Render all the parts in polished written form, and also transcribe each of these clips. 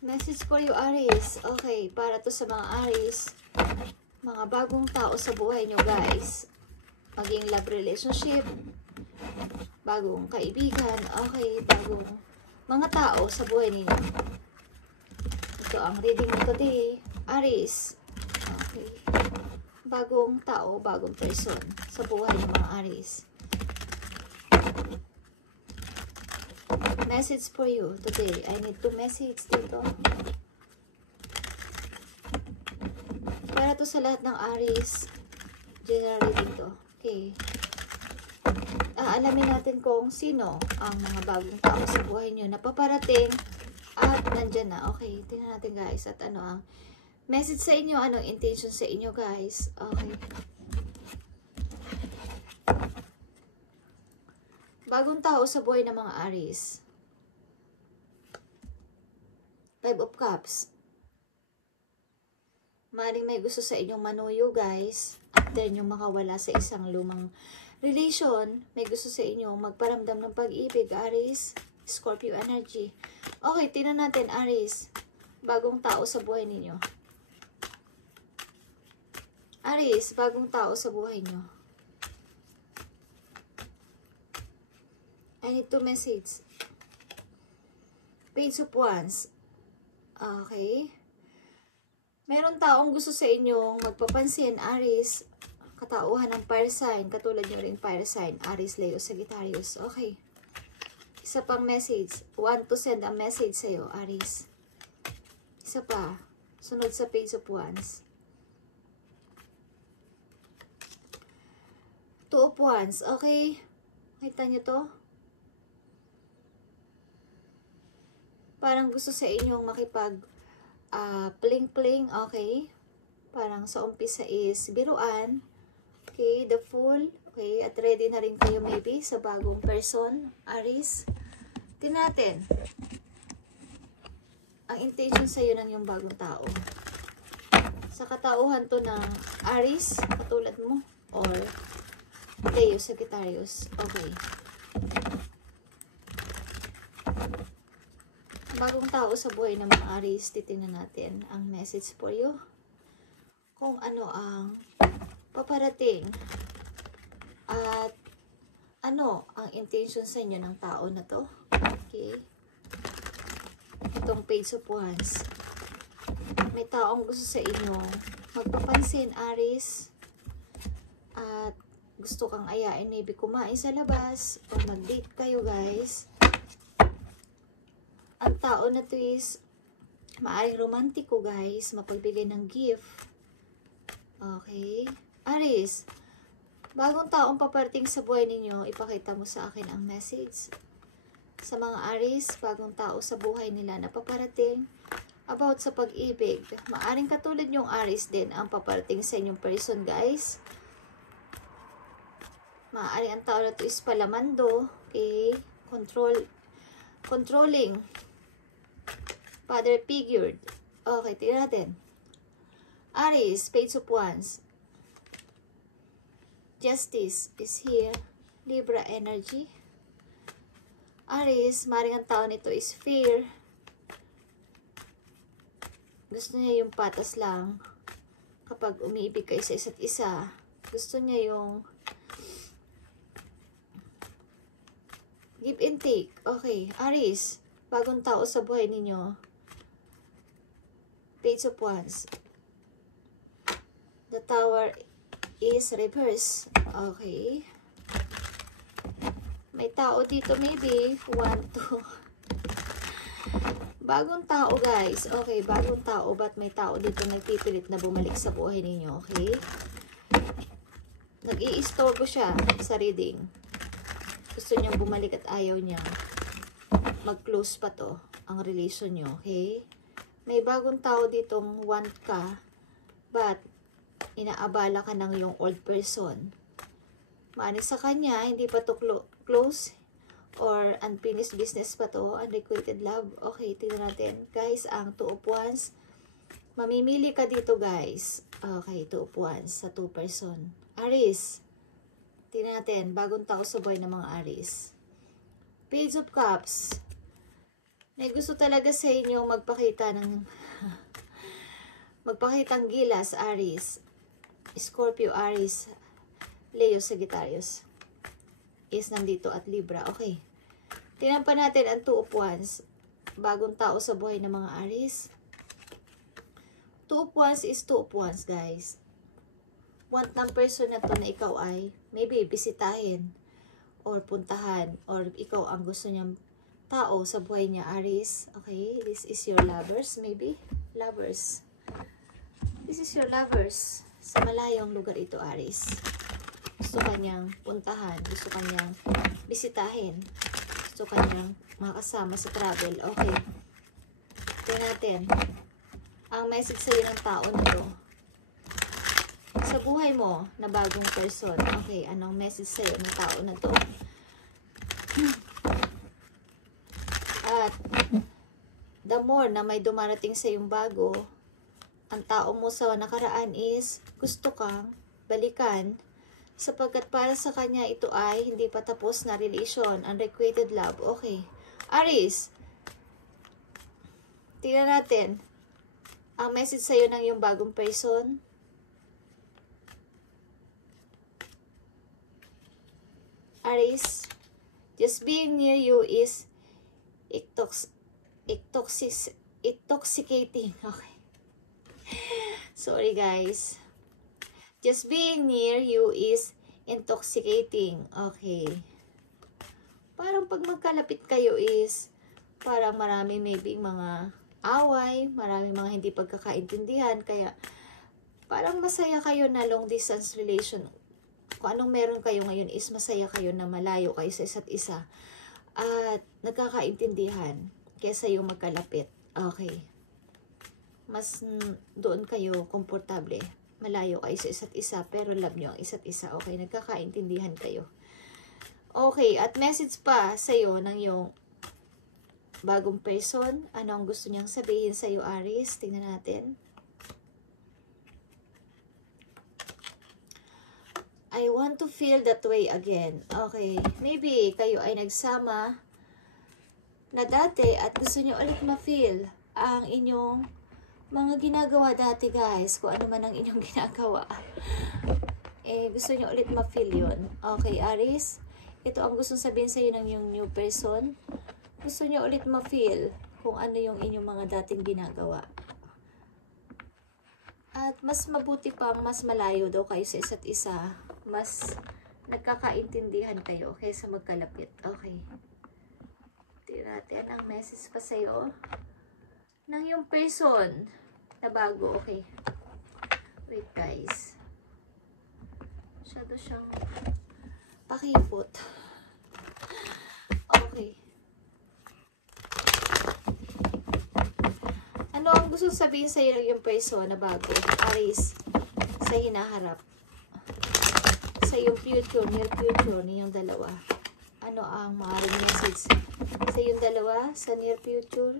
Message for you, Aries. Okay, para to sa mga Aries. Mga bagong tao sa buhay nyo, guys. Maging love relationship. Bagong kaibigan. Okay, bagong mga tao sa buhay ninyo. Ito ang reading mo today, Aries. Okay. Bagong tao, bagong person sa buhay ng mga Aries. Message for you today. I need to message dito. Para to sa lahat ng Aries. General reading to. Okay. Alamin natin kung sino ang mga bagong tao sa buhay nyo na paparating at nandyan na. Okay. Tingnan natin, guys. At ano ang message sa inyo. Anong intention sa inyo, guys. Okay. Bagong tao sa buhay ng mga Aries. 5 of Cups. Maring may gusto sa inyong manuyo, guys. After nyo makawala sa isang lumang relation, may gusto sa inyong magparamdam ng pag-ibig, Aries. Scorpio energy. Okay, tingnan natin, Aries. Bagong tao sa buhay ninyo. Aries, bagong tao sa buhay nyo. I need to message. Page of Wands. Okay. Meron taong gusto sa inyong magpapansin, Aries. Katauhan ng fire sign. Katulad nyo rin fire sign. Aries, Leo, Sagittarius. Okay. Isa pang message. Want to send a message sa'yo, Aries. Isa pa. Sunod sa Page of Wands. 2 of Wands. Okay. Kita nyo to? Parang gusto sa inyong makipag pling-pling, okay? Parang sa umpisa is biruan. Okay, the Fool. Okay, at ready na rin kayo maybe sa bagong person, Aries. Tingnan natin. Ang intention sa'yo ng yung bagong tao. Sa katauhan to ng Aries, katulad mo, or Leo, Sagittarius. Okay. Bagong tao sa buhay ng mga Aries, titingnan natin ang message for you. Kung ano ang paparating at ano ang intention sa inyo ng tao na to. Okay. Itong Page of Wands. May taong gusto sa inyo magpapansin, Aries. At gusto kang ayain, maybe kumain sa labas o mag-date kayo, guys. Ang tao na to is maaring romantiko, guys. Mapagbigay ng gift. Okay. Aries, bagong taong paparating sa buhay ninyo, ipakita mo sa akin ang message. Sa mga Aries, bagong tao sa buhay nila na paparating about sa pag-ibig. Maaring katulad yung Aries din ang paparating sa inyong person, guys. Maaring ang tao na to is palamando. Okay. Controlling. Father figured. Okay, tingnan natin. Aries, Page of Wands. Justice is here. Libra energy. Aries, maring ang tao nito is fear. Gusto niya yung patas lang. Kapag umiibig kayo sa isa't isa, gusto niya yung give and take. Okay, Aries, bagong tao sa buhay ninyo. Page of Wands. The Tower is reverse. Okay. May tao dito maybe. 1, 2. Bagong tao, guys. Okay, bagong tao. But may tao dito nagpipilit na bumalik sa buhay ninyo. Okay. Nag-i-istorbo siya sa reading. Gusto niyang bumalik at ayaw niya. Mag-close pa to ang relation nyo. Okay. May bagong tao ditong want ka, but inaabala ka ng yung old person. Maaaring sa kanya, hindi pa to close or unfinished business pa to, unrequited love. Okay, tingnan natin. Guys, ang 2 of Wands. Mamimili ka dito, guys. Okay, 2 of Wands sa 2 person. Aries. Tingnan natin, bagong tao sa buhay ng mga Aries. Page of Cups. May gusto talaga sa inyo magpakitang gilas, Aries, Scorpio, Aries, Leo, Sagittarius is nandito at Libra. Okay. Tingnan pa natin ang 2 of Wands. Bagong tao sa buhay ng mga Aries. 2 of Wands is 2 of Wands, guys. Want ng person na to na ikaw ay maybe bisitahin or puntahan or ikaw ang gusto niyang tao sa buhay niya, Aries. Okay, this is your lovers, maybe. Lovers. This is your lovers. Sa malayong lugar ito, Aries. Gusto kanyang puntahan. Gusto kanyang bisitahin. Gusto kanyang makasama sa travel. Okay. Tingnan natin. Ang message sa'yo ng tao na to. Sa buhay mo na bagong person. Okay, anong message sa'yo ng tao na to? At the more na may dumarating sa yung bago, ang tao mo sa nakaraan is gusto kang balikan sapagkat para sa kanya ito ay hindi pa tapos na relation, unrequited love. Okay. Aries, tingnan natin ang message sa'yo ng yung bagong person. Aries, just being near you is intoxicating. Okay. Sorry guys. Just being near you is intoxicating. Okay. Parang pag magkalapit kayo is parang marami maybe mga away, marami mga hindi pagkakaintindihan. Kaya parang masaya kayo na long distance relation. Kung anong meron kayo ngayon is masaya kayo na malayo kayo sa isa't isa. At nagkakaintindihan kesa yung magkalapit. Okay. Mas doon kayo komportable. Malayo kayo sa isa't isa, pero love nyo ang isa't isa. Okay, nagkakaintindihan kayo. Okay, at message pa sa'yo ng yung bagong person. Ano ang gusto niyang sabihin sa'yo, Aries? Tingnan natin. I want to feel that way again. Okay, maybe kayo ay nagsama na dati at gusto niyo ulit ma-feel ang inyong mga ginagawa dati, guys. Kung ano man ang inyong ginagawa. Gusto niyo ulit ma-feel yun. Okay, Aries. Ito ang gusto sabihin sa'yo ng yung new person. Gusto niyo ulit ma-feel kung ano yung inyong mga dating ginagawa. At mas mabuti pang mas malayo daw kayo sa isa't isa. Mas nagkakaintindihan kayo kaysa magkalapit. Okay. Tingnan natin ang message pa sa'yo ng yung person na bago. Okay. Wait guys. Masyado siyang pakipot. Okay. Ano ang gusto sabihin sa'yo ng yung person na bago? Aries, sa hinaharap. Sa yung future, near future niyong dalawa. Ano ang maaaring message sa yung dalawa, sa near future?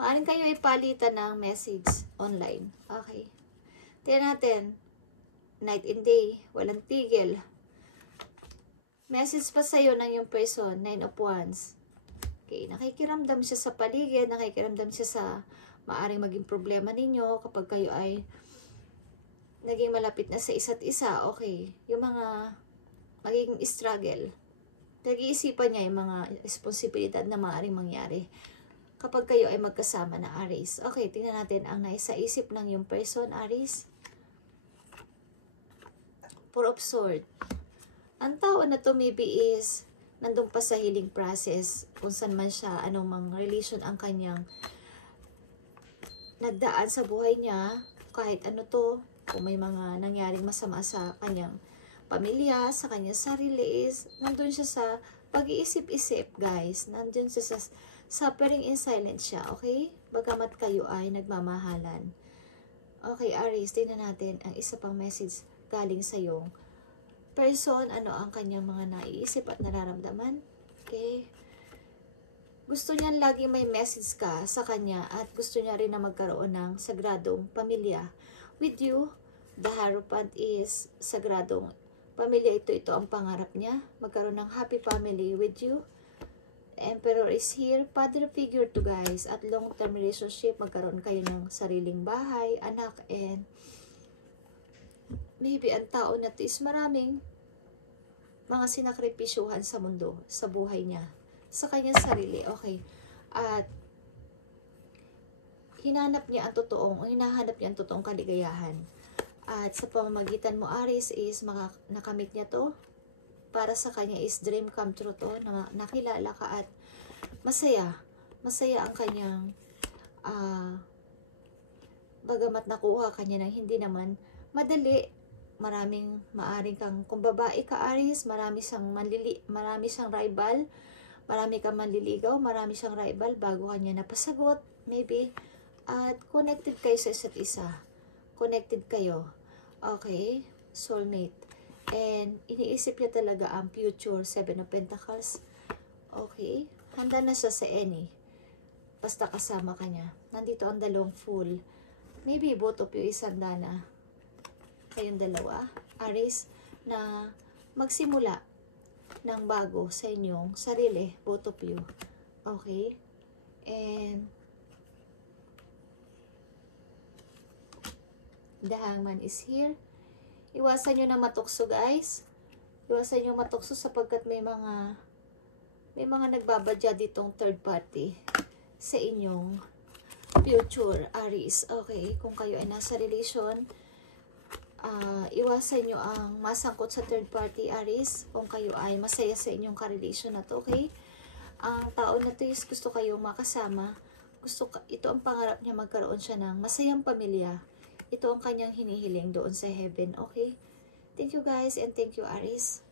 Maaring kayo ipalitan ng message online. Okay. Tingnan natin. Night and day. Walang tigil. Message pa sa'yo ng yung person. 9 of Wands. Okay. Nakikiramdam siya sa paligid. Nakikiramdam siya sa maaring maging problema ninyo kapag kayo ay naging malapit na sa isa't isa. Okay. Yung mga magiging struggle. Nag-iisipan niya yung mga responsibilidad na maaring mangyari kapag kayo ay magkasama na, Aries. Okay, tingnan natin ang nasa isip ng yung person, Aries. Four of Swords. Ang tao na to maybe is nandun pa sa healing process. Kung saan man siya, anong mga relation ang kanyang nagdaan sa buhay niya. Kahit ano to, kung may mga nangyaring masama sa kanyang pamilya, sa kanyang sarili is, nandun siya sa pag-iisip-isip, guys. Nandun siya sa suffering in silence siya, okay? Bagamat kayo ay nagmamahalan. Okay, Aries, tingnan natin ang isa pang message galing sa iyong person. Ano ang kanyang mga naiisip at nararamdaman? Okay. Gusto niya laging may message ka sa kanya at gusto niya rin na magkaroon ng sagradong pamilya with you. The Hierophant is sagradong Pamilya ito ang pangarap niya. Magkaroon ng happy family with you. Emperor is here. Father figure to guys. At long-term relationship, magkaroon kayo ng sariling bahay, anak, and maybe ang tao na to is maraming mga sinakripisyuhan sa mundo, sa buhay niya, sa kanyang sarili. Okay. At hinahanap niya ang totoong kaligayahan. At sa pamamagitan mo, Aries, is nakamit niya to. Para sa kanya is dream come true to, na nakilala ka at masaya ang kanyang bagamat nakuha kanya ng hindi naman madali. Maraming maaring kang, kung babae ka, Aries, marami siyang rival, marami kang manliligaw, marami siyang rival bago kanya napasagot, maybe. At connected kayo sa isa't isa. Connected kayo. Okay? Soulmate. And iniisip niya talaga ang future, 7 of Pentacles. Okay? Handa na siya sa any. Basta kasama ka niya. Nandito ang dalawang Fool. Maybe both of you is handa na. Kayong dalawa, Aries, na magsimula ng bago sa inyong sarili. Both of you. Okay? And the Hangman is here. Iwasan nyo na matukso, guys. Iwasan nyo matukso sapagkat may mga nagbabadya ditong third party sa inyong future, Aries. Okay, kung kayo ay nasa relation, iwasan nyo ang masangkot sa third party, Aries. Kung kayo ay masaya sa inyong ka-relation na to, okay? Ang tao na to is gusto kayong makasama. Ito ang pangarap niya, magkaroon siya ng masayang pamilya. Ito ang kanyang hinihiling doon sa heaven, okay? Thank you guys, and thank you, Aries.